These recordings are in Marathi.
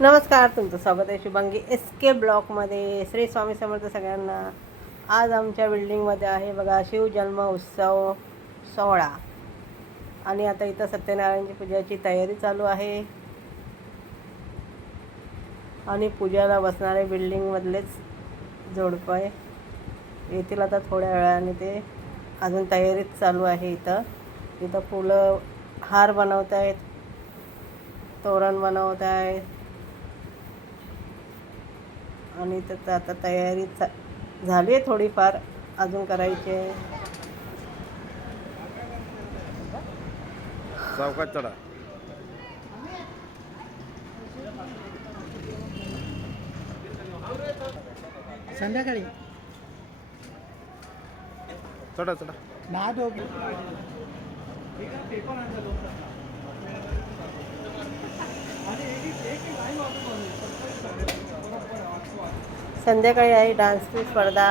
नमस्कार तुमचं स्वागत आहे शुभांगी एस के ब्लॉकमध्ये. श्री स्वामी समर्थ सगळ्यांना. आज आमच्या बिल्डिंगमध्ये आहे बघा शिवजन्म उत्सव सोहळा. आणि आता इथं सत्यनारायणची पूजाची तयारी चालू आहे. आणि पूजाला बसणारे बिल्डिंगमधलेच जोडपं आहे. येथील आता थोड्या वेळाने ते. अजून तयारीच चालू आहे इथं. इथं फुलं हार बनवत आहेत तोरण बनवत आहेत आणि तर आता तयारी चा झाली आहे थोडीफार. अजून करायची आहे. सावकाश चढा. संध्याकाळी. चढा चढा. दहा संध्याकाळी आहे डान्सची स्पर्धा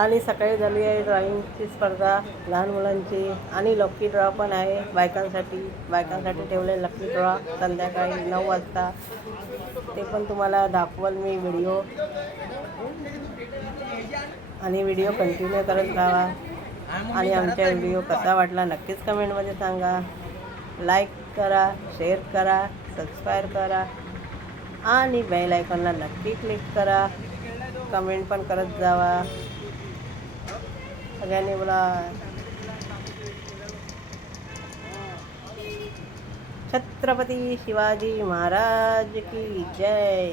आणि सकाळी झाली आहे ड्रॉइंगची स्पर्धा लहान मुलांची आणि लक्की ड्रॉ पण आहे बायकांसाठी. बायकांसाठी ठेवले लक्की ड्रॉ संध्याकाळी नऊ वाजता. ते पण तुम्हाला दाखवल मी व्हिडिओ. आणि व्हिडिओ कंटिन्यू करत राहा. आणि आमचा व्हिडिओ कसा वाटला नक्कीच कमेंटमध्ये सांगा. लाईक करा शेअर करा सबस्क्राईब करा. आणि बेल आयकॉनला नक्की क्लिक करा. कमेंट पण करत जावा. सगळ्यांनी बोला. छत्रपती शिवाजी महाराज की जय.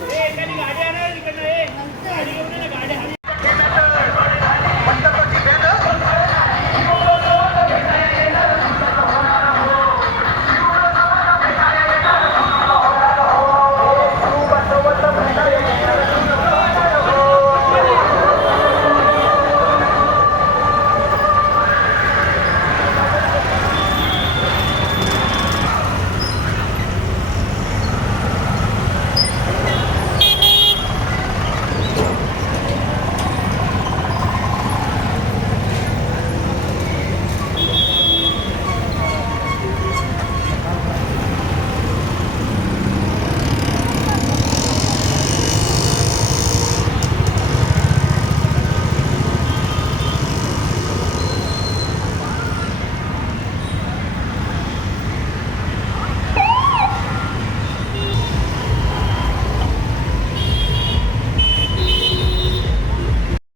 गाडी आणायला गाडी.